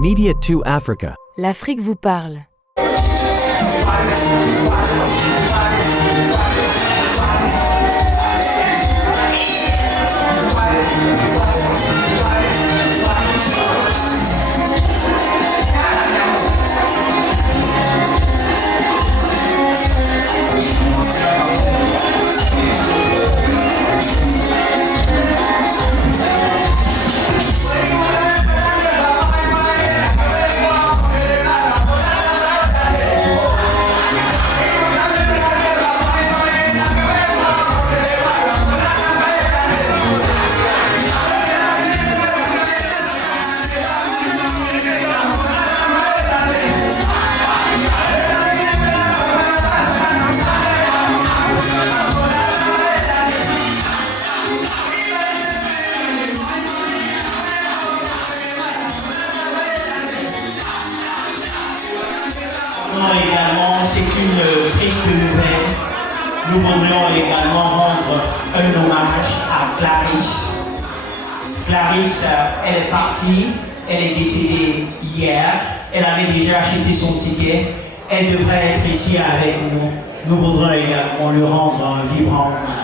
Media 2 Africa. L'Afrique vous parle. Également, c'est une triste nouvelle. Nous voudrions également rendre un hommage à Clarisse. Clarisse, elle est partie, elle est décédée hier. Elle avait déjà acheté son ticket. Elle devrait être ici avec nous. Nous voudrions également lui rendre un vibrant hommage.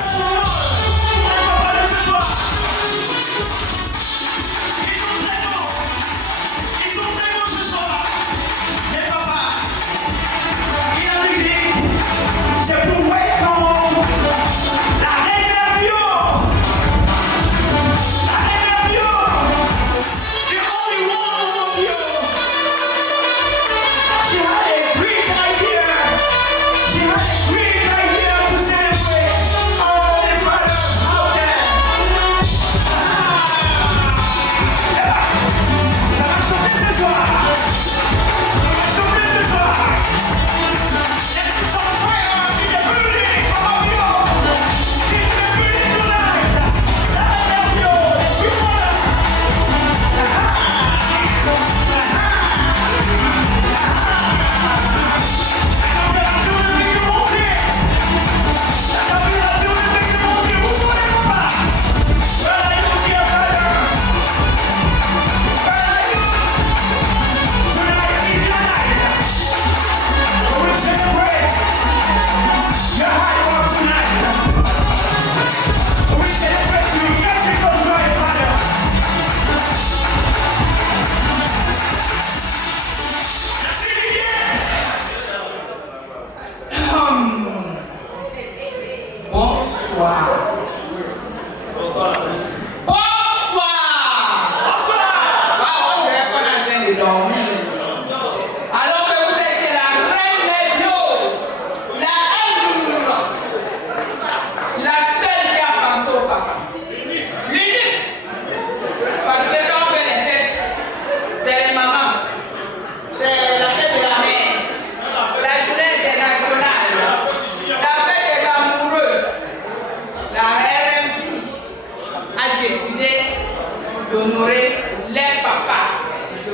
D'honorer les papas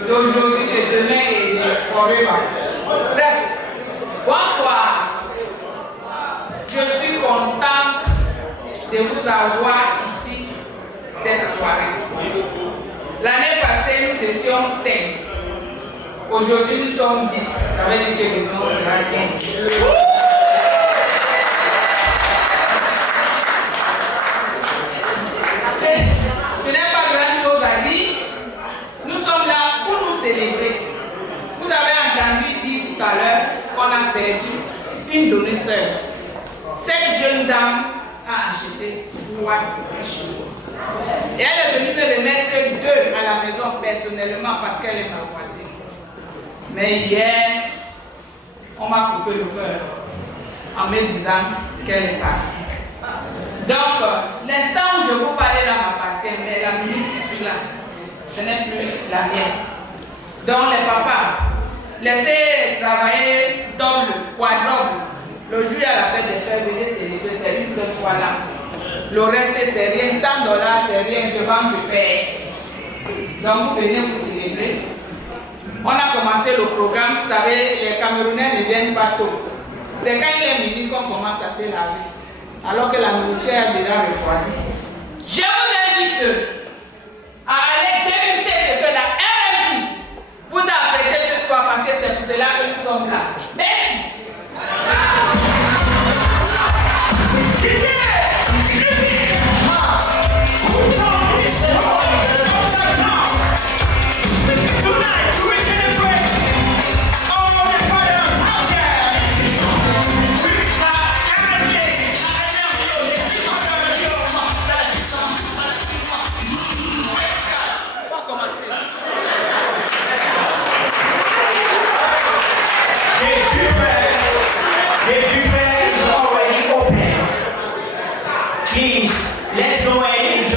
d'aujourd'hui, de demain et de forever. Bref, bonsoir. Je suis contente de vous avoir ici cette soirée. L'année passée, nous étions 5. Aujourd'hui, nous sommes 10. Ça veut dire que demain, on sera 15. Je n'ai pas grand-chose à dire. Nous sommes là pour nous célébrer. Vous avez entendu dire tout à l'heure qu'on a perdu une de nos sœurs. Cette jeune dame a acheté 3 tickets chez nous. Et elle est venue me remettre 2 à la maison personnellement parce qu'elle est ma voisine. Mais hier, on m'a coupé le cœur en me disant qu'elle est partie. Donc, l'instant où je vous parlais là m'appartient, mais la minute qui suit là, ce n'est plus la mienne. Donc, les papas, laissez travailler double, quadruple. Le jour à la fête des pères, venez célébrer, c'est une seule fois là. Le reste, c'est rien, $100, c'est rien, je vends, je paie. Donc, vous venez vous célébrer. On a commencé le programme, vous savez, les Camerounais ne viennent pas tôt. C'est quand il est midi qu'on commence à se laver. Alors que la nourriture est déjà refroidie. Je vous invite à aller déguster ce que la RMP vous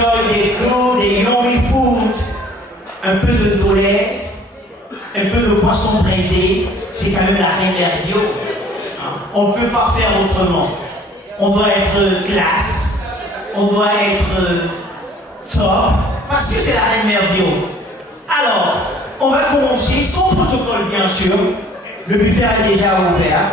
enjoy des good, des yummy food, un peu de poulet, un peu de poisson braisé, c'est quand même la reine Merdio. On ne peut pas faire autrement. On doit être classe, on doit être top, parce que c'est la reine Merdio. Alors, on va commencer sans protocole bien sûr. Le buffet est déjà ouvert.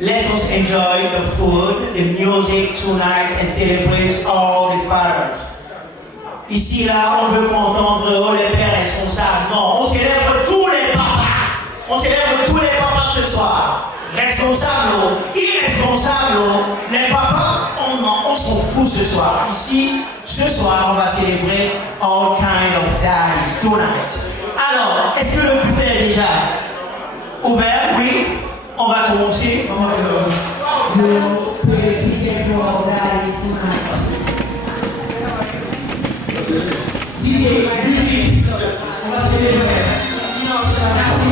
Let us enjoy the food, the music tonight and celebrate all the fathers. Ici, là, on ne veut pas entendre oh, les pères responsables. Non, on célèbre tous les papas. On célèbre tous les papas ce soir. Responsables, irresponsables, les papas, on s'en fout ce soir. Ici, ce soir, on va célébrer all kind of daddies tonight. Alors, est-ce que le buffet est déjà ouvert? Oui. On va commencer. Le ticket pour all daddies tonight. DJ, on va célébrer. Merci.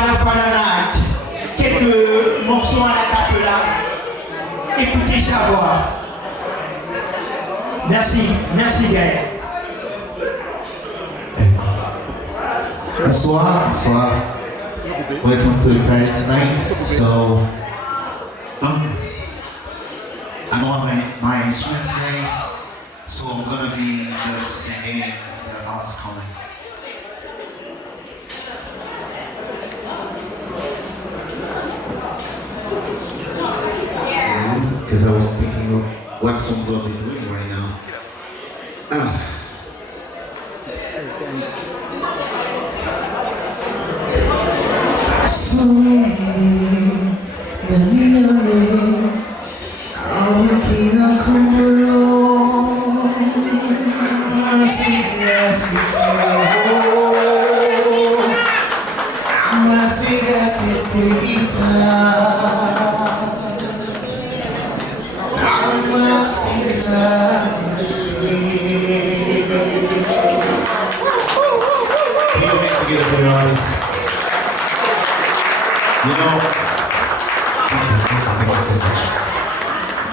Father Father Night. Quelques morceaux à la cappella. Écoutez sa voix. Merci, merci Gaël. Bonsoir, bonsoir. Welcome to the party tonight. So, I don't have my instruments today, so I'm gonna be just singing the arts coming. Because I was thinking of what song we'll be doing right now.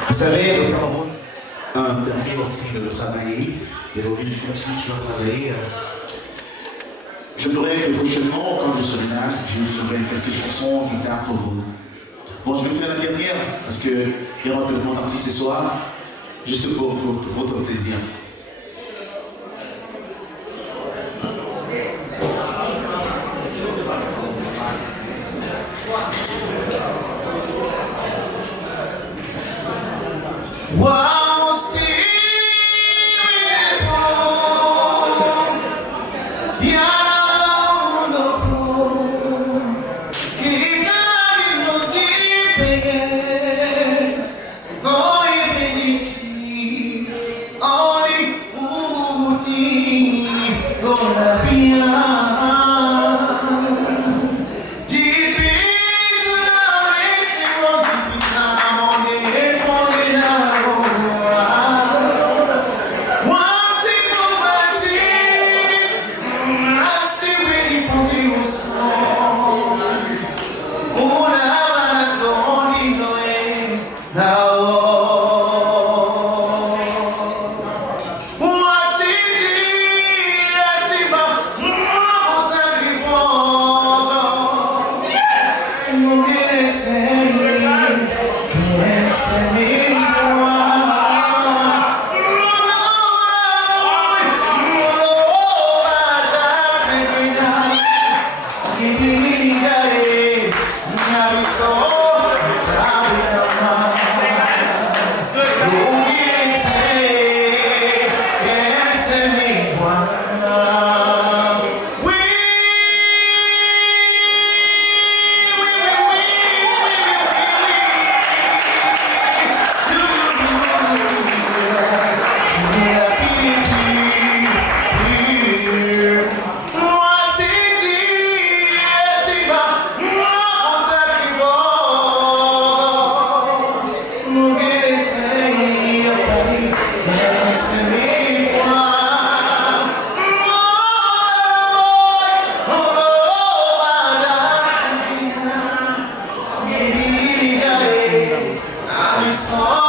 Vous savez, le Cameroun permet aussi de travailler, et aujourd'hui je continue toujours à travailler. Je voudrais que prochainement, quand je serai là, je ferai quelques chansons en guitare pour vous. Bon, je vais faire la dernière, parce qu'il y aura un peu de monde artiste ce soir, juste pour votre plaisir. Wow, see So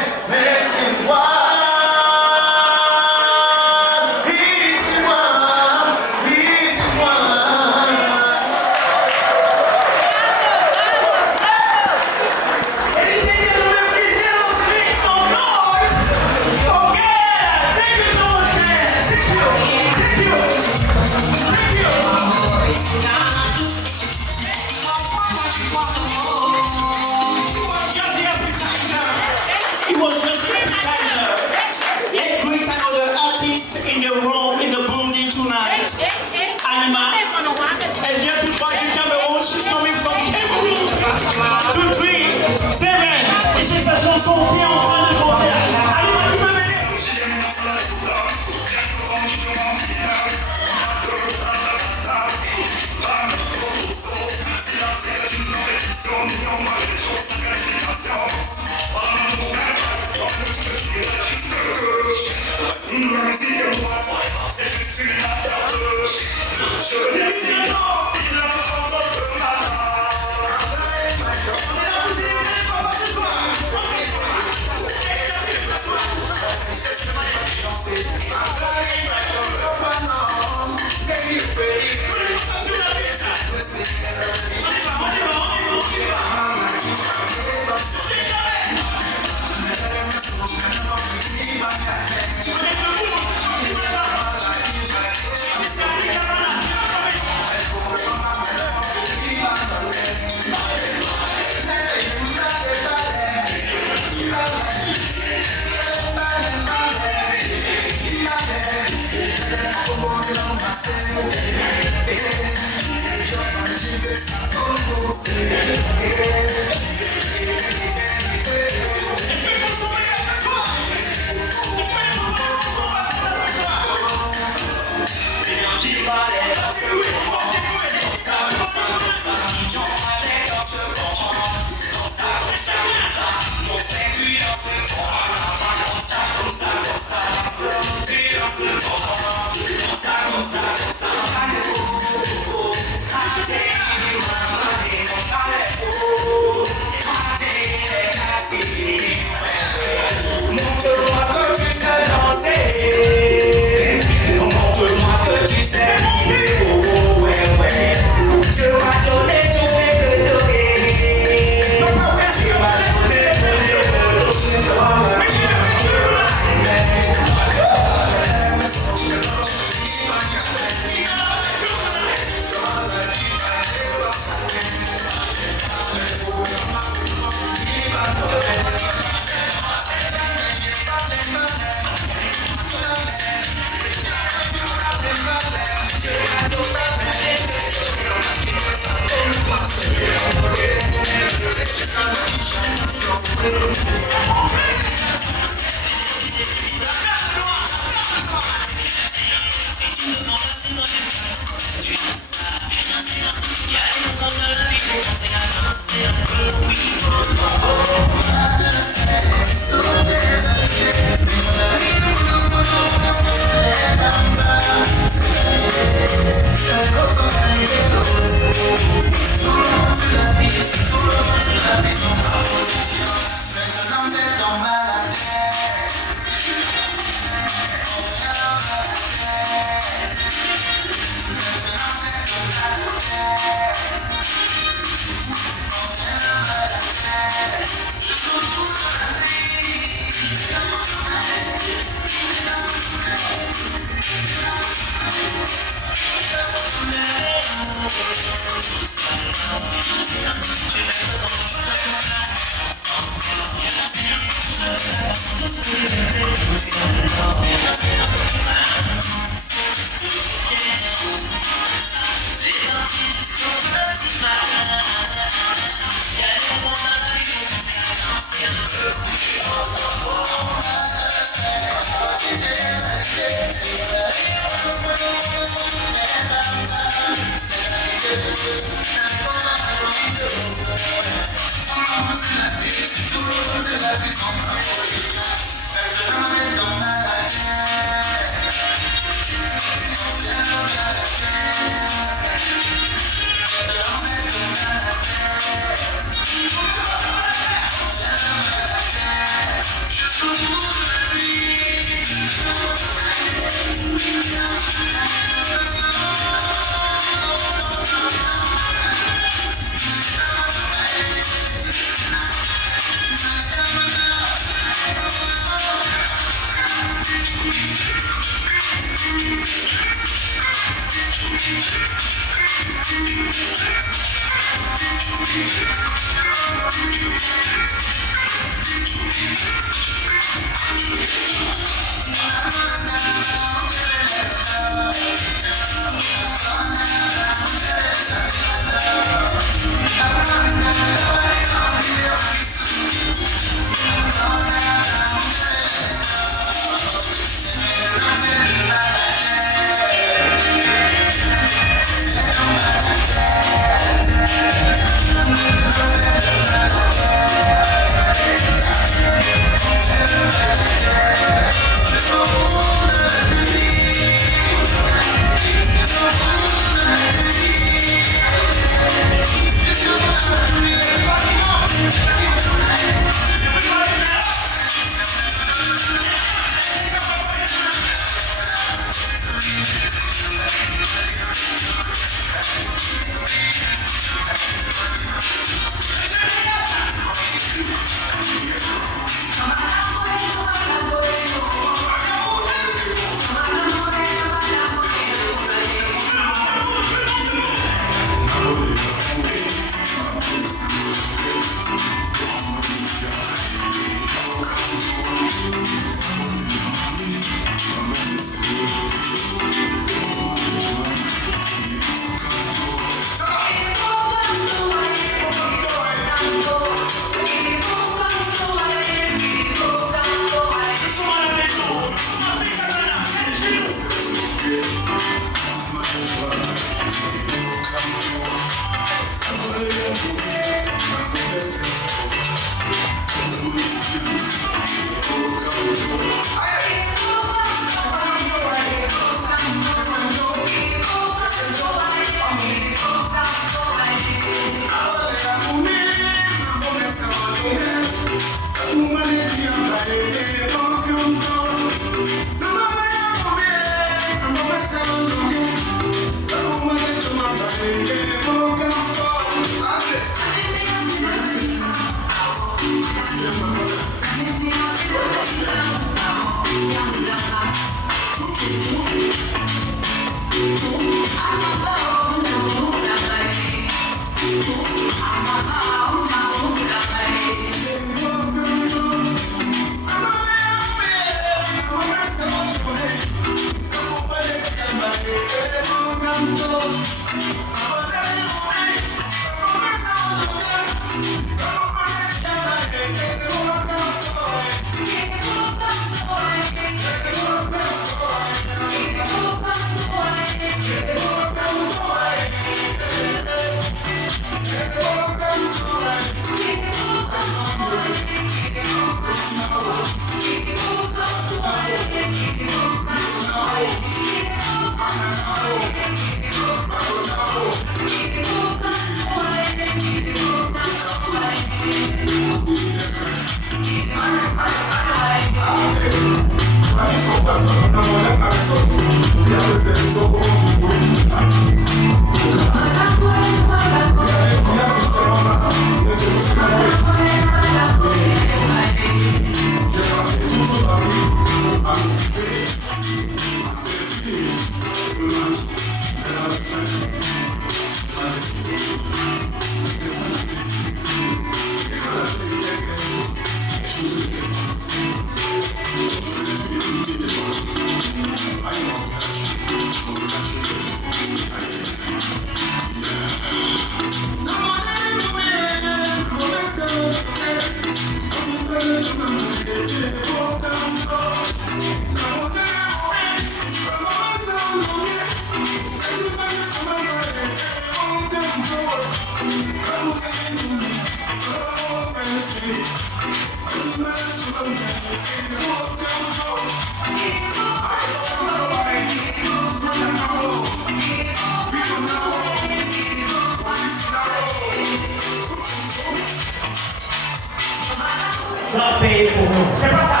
C'est pas ça.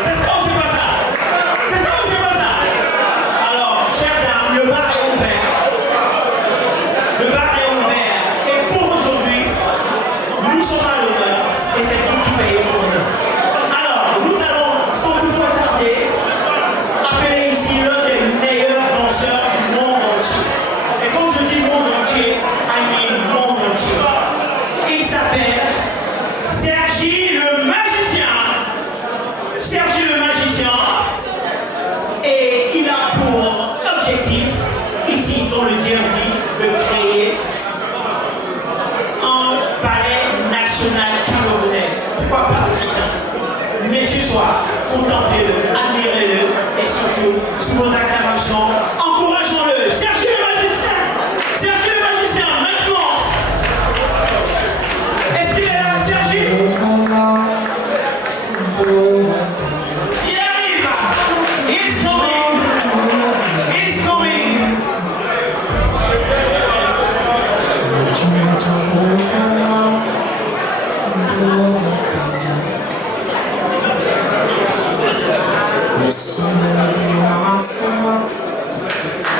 C'est ça ou c'est pas ça? C'est ça ou c'est pas ça? Alors, chères dames, le bar est ouvert. Le bar est ouvert. Et pour aujourd'hui, nous sommes à l'honneur et c'est vous qui payez pour nous. Alors, nous allons, sans toutefois tarder, appeler ici l'un des meilleurs danseurs du monde entier. Et quand je dis monde entier, I mean monde entier. Il s'appelle Sergi le magicien. Sergi le magicien. Et il a pour objectif, ici dans le DMV, de créer un ballet national camerounais. Pourquoi pas africain? Mais ce soir, contemplez-le, admirez-le et surtout, sous vos acclamations, encourageons-le. Sergi le magicien. Sergi le magicien, maintenant. Est-ce qu'il est là, Sergi? Il arrive. He's coming. He's coming.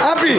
Happy.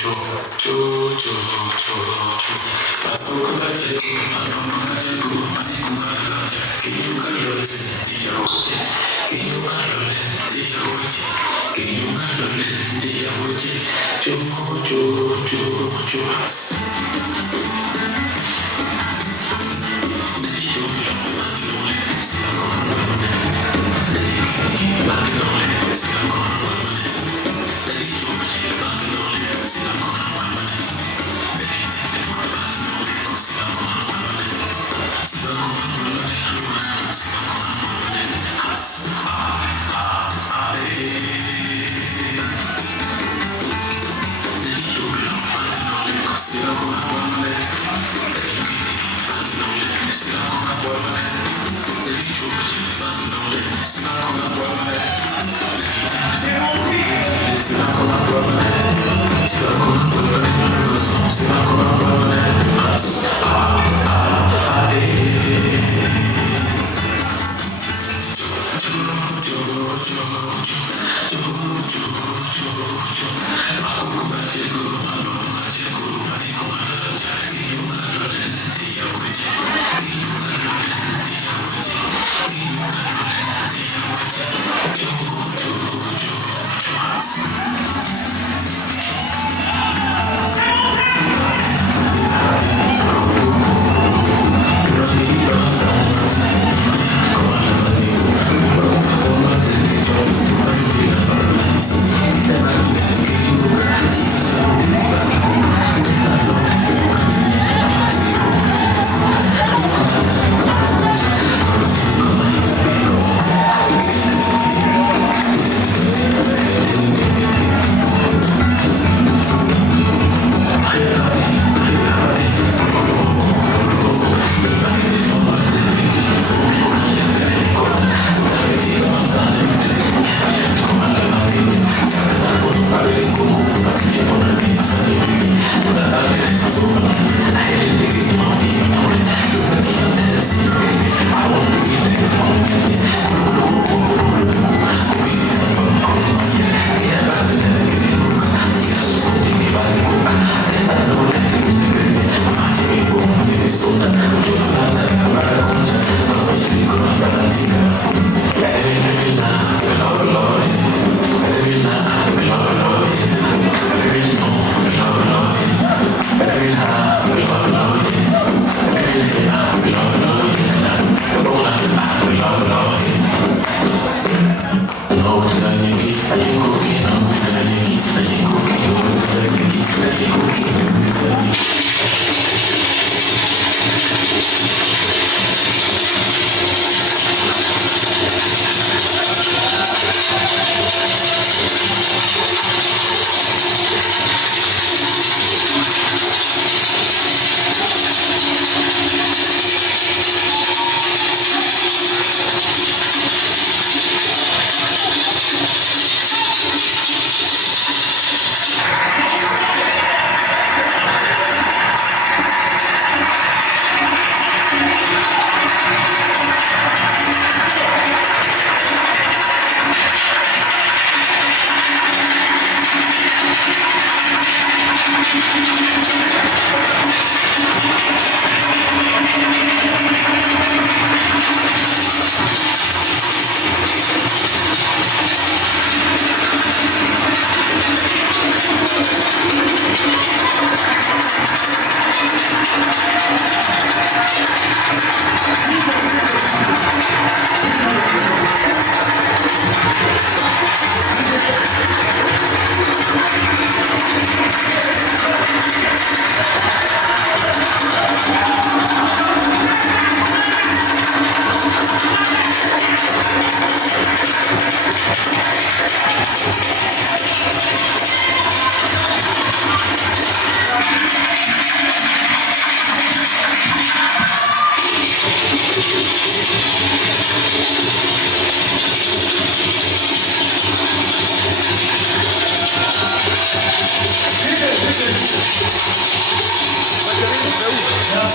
Jojo,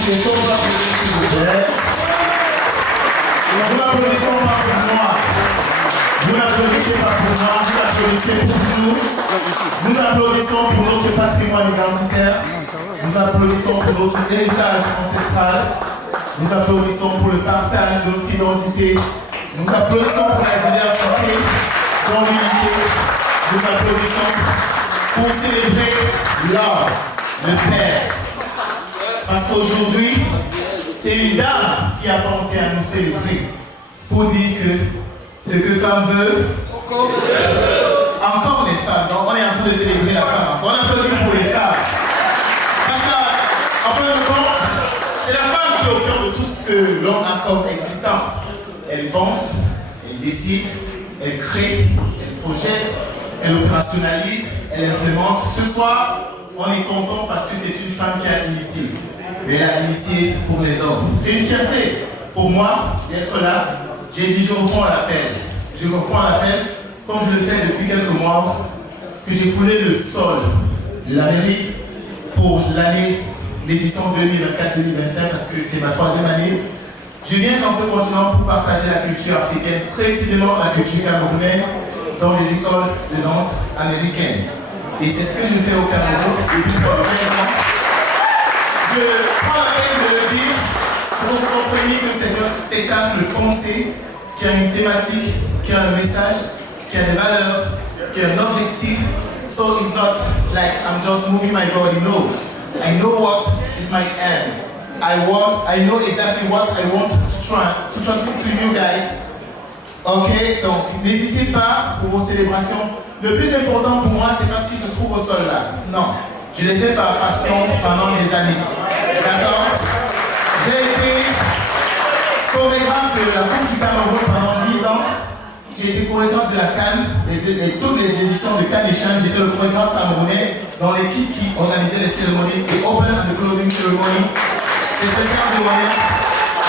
Est-ce qu'on peut applaudir s'il vous plaît? Vous n'applaudissez pas pour moi. Vous n'applaudissez pas pour moi, vous applaudissez pour nous. Nous applaudissons pour notre patrimoine identitaire. Nous applaudissons pour notre héritage ancestral. Nous applaudissons pour le partage de notre identité. Nous applaudissons pour la diversité dans l'unité. Nous applaudissons pour célébrer l'homme, le Père. Parce qu'aujourd'hui, c'est une dame qui a pensé à nous célébrer pour dire que ce que femme veut, encore les femmes. Donc on est en train de célébrer la femme. On applaudit pour les femmes. Parce qu'en fin de compte, c'est la femme qui est au cœur de tout ce que l'homme a comme existence. Elle pense, elle décide, elle crée, elle projette, elle opérationnalise, elle implémente. Ce soir, on est content parce que c'est une femme qui a initié. Mais elle a initié pour les hommes. C'est une fierté pour moi d'être là. J'ai dit, je reprends l'appel. Je reprends l'appel, comme je le fais depuis quelques mois, que j'ai foulé le sol de l'Amérique pour l'année, l'édition 2024-2025, parce que c'est ma 3e année. Je viens dans ce continent pour partager la culture africaine, précisément la culture camerounaise, dans les écoles de danse américaines. Et c'est ce que je fais au Cameroun depuis 15 ans. Je prends la peine de le dire pour que vous compreniez que c'est un spectacle pensé, qui a une thématique, qui a un message, qui a des valeurs, qui a un objectif. So it's not like I'm just moving my body, no. I know what is my end. I know exactly what I want to transmit to you guys. Ok, donc n'hésitez pas pour vos célébrations. Le plus important pour moi, c'est pas ce qui se trouve au sol là. Non, je l'ai fait par passion pendant des années. D'accord? J'ai été chorégraphe de la Coupe du Cameroun pendant 10 ans. J'ai été chorégraphe de la Cannes, toutes les éditions de Cannes et Chine. J'étais le chorégraphe camerounais dans l'équipe qui organisait les cérémonies, les Open and the Closing Ceremony. C'était Serge Lemoine.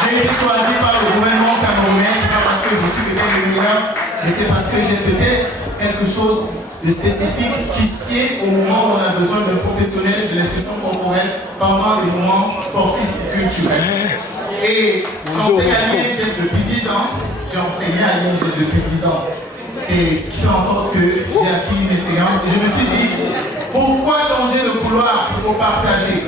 J'ai été choisi par le gouvernement camerounais. C'est pas parce que je suis peut-être le meilleur, mais c'est parce que j'ai peut-être quelque chose de spécifique qui sied au moment où on a besoin d'un professionnel de l'expression corporelle pendant les moments sportifs et culturels. Et j'enseigne à l'INGS depuis 10 ans. J'ai enseigné à l'INGS depuis 10 ans. C'est ce qui fait en sorte que j'ai acquis une expérience. Et je me suis dit, pourquoi changer le couloir? Il faut partager.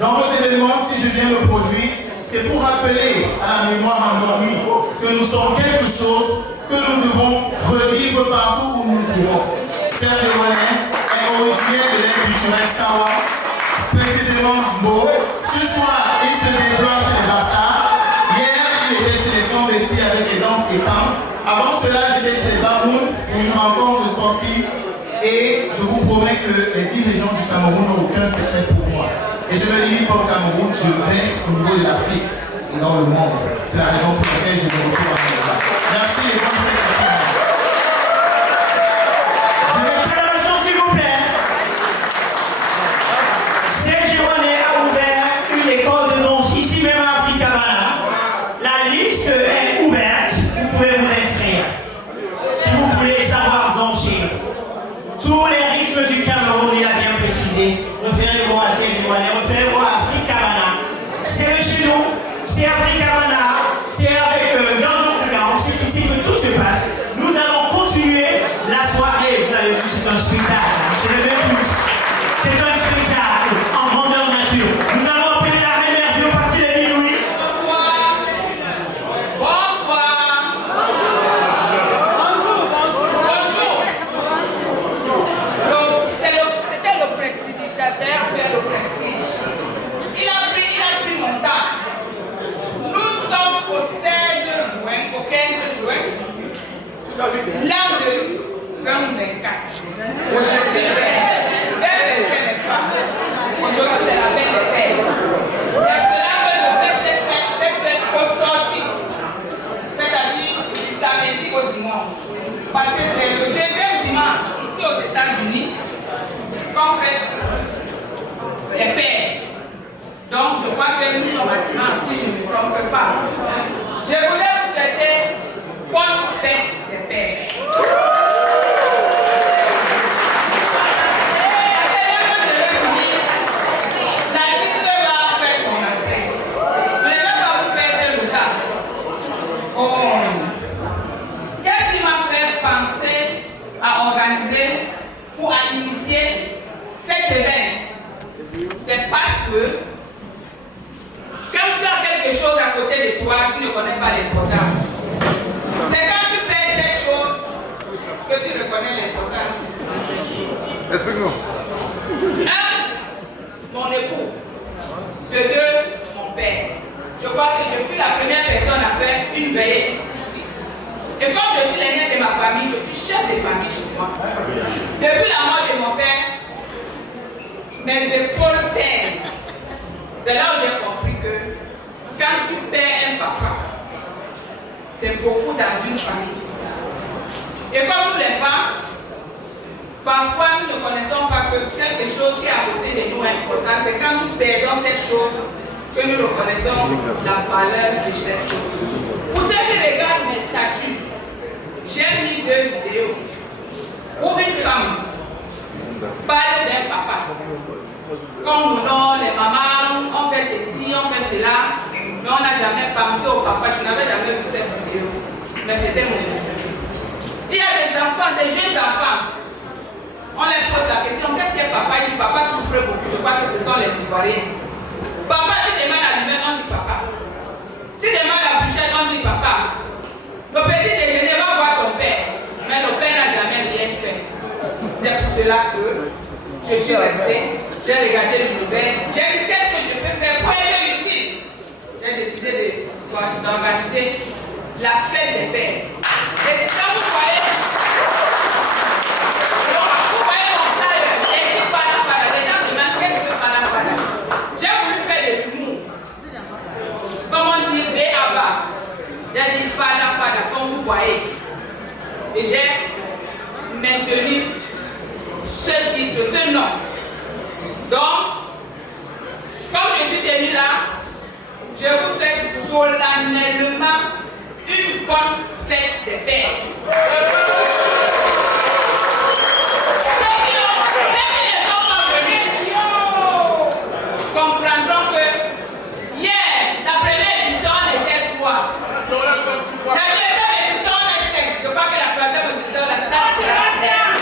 Dans vos événements, si je viens le produire, c'est pour rappeler à la mémoire endormie que nous sommes quelque chose que nous devons revivre partout où nous nous trouvons. Serge Lemoine est originaire de l'aire culturelle Sawa, précisément Mbo. Ce soir, il se déploie chez les Bassards. Hier, il était chez les Fambeti avec les danses et temps. Avant cela, j'étais chez les Bamoun pour une rencontre sportive. Et je vous promets que les dirigeants du Cameroun n'ont aucun secret pour moi. Et je ne me limite pas au Cameroun, je vais au niveau de l'Afrique et dans le monde. C'est la raison pour laquelle je me retrouve à Montréal. Merci et bonne fête à tout le monde. Je vais faire la chanson, s'il vous plaît. Serge Lemoine a ouvert une école de danse ici même à Africabana. La liste est ouverte. Vous pouvez vous inscrire. Si vous voulez savoir danser. Tous les rythmes du Cameroun, il a bien précisé. Référez-vous à Serge Lemoine, référez-vous à Africabana. C'est le chez nous, c'est Africabana, c'est avec dans notre gang, c'est ici que tout se passe. Nous allons continuer la soirée. Vous avez vu, c'est un spectacle. Je ne vais plus. C'est un spectacle en grandeur nature. Nous allons appeler la reine Merdio parce qu'il est minuit. Bonsoir. Bonsoir. Bonjour. Donc, c'était le prestidigitateur vers le prestige. Il a pris mon temps. Nous sommes au 16 juin, au 15 juin, l'an de 2024. Aujourd'hui, c'est 2025, n'est-ce pas? Aujourd'hui, c'est la fête des pères. C'est pour cela que je fais cette fête au sorti, c'est-à-dire du samedi au dimanche. Parce que c'est le deuxième dimanche, ici aux États-Unis, qu'on fait les pères. Donc, je crois que nous sommes à dimanche, si je ne me trompe pas. Je voulais vous souhaiter bonne fête des pères. Explique-nous. 1, mon époux. De 2, mon père. Je crois que je suis la première personne à faire une veillée ici. Et comme je suis l'aîné de ma famille, je suis chef de famille chez moi. Depuis la mort de mon père, mes épaules pèsent. C'est là où j'ai compris que quand tu perds un papa, c'est beaucoup dans une famille. Et comme nous les femmes, parfois nous ne connaissons pas que quelque chose qui est à côté de nous est important. C'est quand nous perdons cette chose que nous reconnaissons la valeur de cette chose. Pour ceux qui regardent mes statuts, j'ai mis 2 vidéos où une femme parle d'un papa. Comme nous, non, les mamans, on fait ceci, on fait cela, mais on n'a jamais pensé au papa. Je n'avais jamais vu cette vidéo, mais c'était mon objectif. Il y a des enfants, des jeunes enfants, on leur pose la question, qu'est-ce que papa? Il dit, papa souffre beaucoup, je crois que ce sont les Ivoiriens. Papa, tu demandes à lui-même, on dit papa. Tu demandes à Bouchette, on dit papa. Le petit déjeuner va voir ton père, mais le père n'a jamais rien fait. C'est pour cela que je suis restée, j'ai regardé l'univers, j'ai dit qu'est-ce que je peux faire pour être utile. J'ai décidé d'organiser la fête des pères. Et ça, vous voyez mon frère, c'est qui Fada Fada. Les gens demandent qu'est-ce que Fada Fada. J'ai voulu faire de l'humour. Comme on dit B.A.B.A. J'ai dit Fada Fada, comme vous voyez. Et j'ai maintenu ce titre, ce nom. Donc, comme je suis venue là, je vous souhaite solennellement une bonne fête des pères. Ceux qui ne sont pas venus comprendront que hier, la première édition, on était 3. La deuxième édition, on est 5. Je crois que la troisième édition, la salle sera pleine.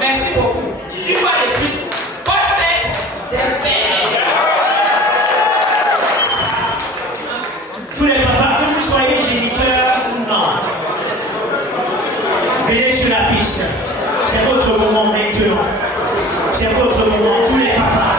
Merci beaucoup. Une fois de plus, bonne fête des pères. Tous les papas, que vous soyez géniteurs ou non, venez sur la piste. C'est votre moment maintenant. C'est votre moment, tous les papas.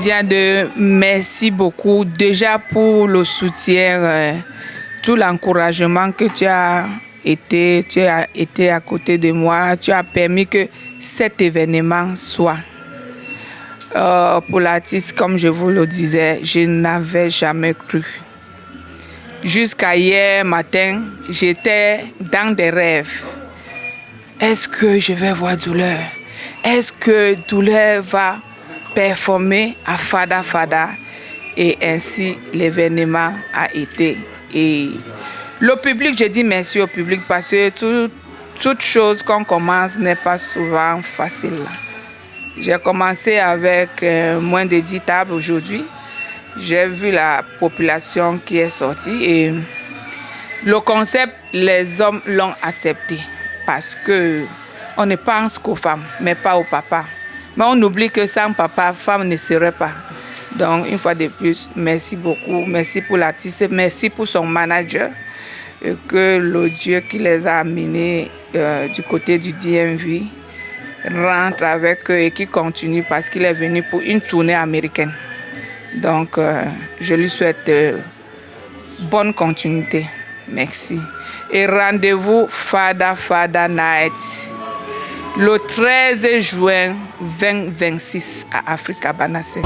Média 2, merci beaucoup déjà pour le soutien, tout l'encouragement que tu as été à côté de moi. Tu as permis que cet événement soit. Pour l'artiste, comme je vous le disais, je n'avais jamais cru. Jusqu'à hier matin, j'étais dans des rêves. Est-ce que je vais voir Douleur? Est-ce que Douleur va performer à Fada Fada? Et ainsi, l'événement a été. Et le public, je dis merci au public parce que toute chose qu'on commence n'est pas souvent facile. J'ai commencé avec moins de 10 tables aujourd'hui. J'ai vu la population qui est sortie et le concept, les hommes l'ont accepté parce que on ne pense qu'aux femmes, mais pas aux papas. Mais on oublie que sans papa, femme ne serait pas. Donc, une fois de plus, merci beaucoup. Merci pour l'artiste, merci pour son manager. Et que le Dieu qui les a amenés du côté du DMV rentre avec eux et qui continue parce qu'il est venu pour une tournée américaine. Donc, je lui souhaite bonne continuité. Merci. Et rendez-vous Fada Fada Night le 13 juin 2026 à Africa Banassé.